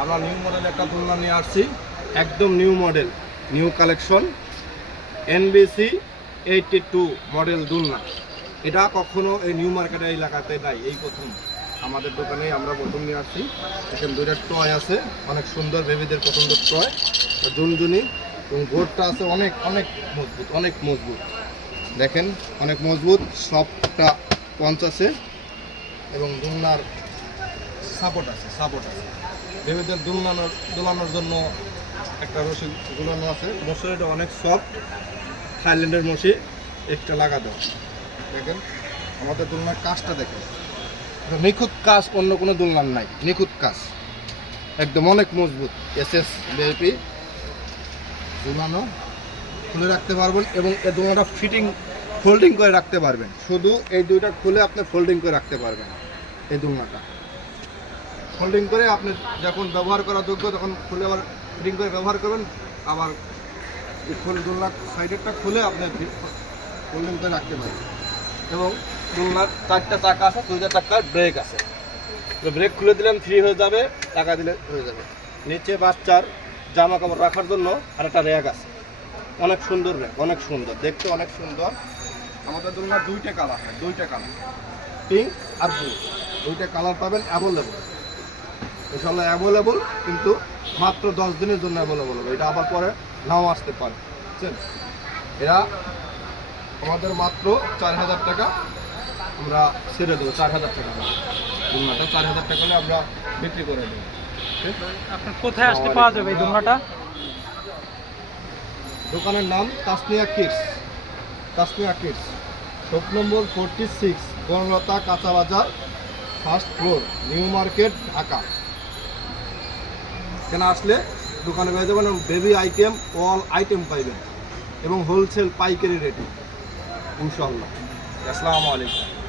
আমরা new model একটা দোলনা নিয়ে আসছি, একদম new model, new collection, NBC 82 model দোলনা। এটা কখনো এই নিউ মার্কেটের এলাকাতে নাই, এই প্রথম আমাদের দোকানে আমরা প্রথম নিয়ে আসছি। এখানে দুইটা টয় আছে, অনেক সুন্দর বেবিদের পছন্দের টয়, ঝুনঝুনি, এবং বোর্ডটা আছে অনেক অনেক মজবুত, অনেক মজবুত, দেখেন অনেক মজবুত, সবটা পঞ্চ আছে এবং দোলনার সাপোর্ট আছে, বেবিদের দোলানোর জন্য একটা রশি ঝুলানো আছে। মশারিটা অনেক সফট, থাইল্যান্ডের মশি, একটা লাগা দেওয়া। দেখেন আমাদের দোলনার কাজটা দেখেন, নিখুঁত কাজ, অন্য কোনো দোলনার নাই, নিখুঁত কাজ একদম, অনেক মজবুত। SS VIP ঝুলানো, খুলে রাখতে পারবেন এবং এই দোলনাটা ফোল্ডিং করে রাখতে পারবেন। শুধু এই দুইটা খুলে আপনি ফোল্ডিং করে রাখতে পারবেন। এই দোলনাটা ফোল্ডিং করে আপনি যখন ব্যবহার করা যোগ্য তখন খুলে আবার ফিটিং করে ব্যবহার করবেন। আবার দোলনার সাইডেরটা খুলে আপনি ফোল্ডিং করে রাখতে পারবেন। এবং দোলনার 4টা চাকা আছে, 2টা চাকার ব্রেক আছে, ব্রেক খুলে দিলাম ফ্রি হয়ে যাবে, টাকা দিলে হয়ে যাবে। নিচে বাচ্চার জামা কাপড় রাখার জন্য আর একটা র্যাক আছে, অনেক সুন্দর র্যাক, অনেক সুন্দর দেখতে, অনেক সুন্দর। আমাদের দোলনার 2টা কালার হয়, 2টা কালার, পিঙ্ক আর ব্লু, 2টা কালার পাবেন অ্যাভেলেবল, ইনশাআল্লাহ অ্যাভেলেবল, কিন্তু মাত্র 10 দিনের জন্য অ্যাভেলেবল হবে। এটা আবার পরে নাও আসতে পারে, বুঝছেন? এরা আমাদের মাত্র 4000 টাকা আমরা ছেড়ে দেবো, 4000 টাকা দোলনাটা, 4000 টাকা হলে আমরা বিক্রি করে দেবো। আপনার কোথায় আসতে পাওয়া যাবে এই দোলনাটা? দোকানের নাম Tasnia kids, shop number 46, Banalata Kancha Bazar, first floor, New Market, Dhaka. এখানে আসলে দোকানে পেয়ে যাবেন বেবি আইটেম, অল আইটেম পাইবেন এবং হোলসেল পাইকারি রেটে ইনশাআল্লাহ। আসসালামু আলাইকুম।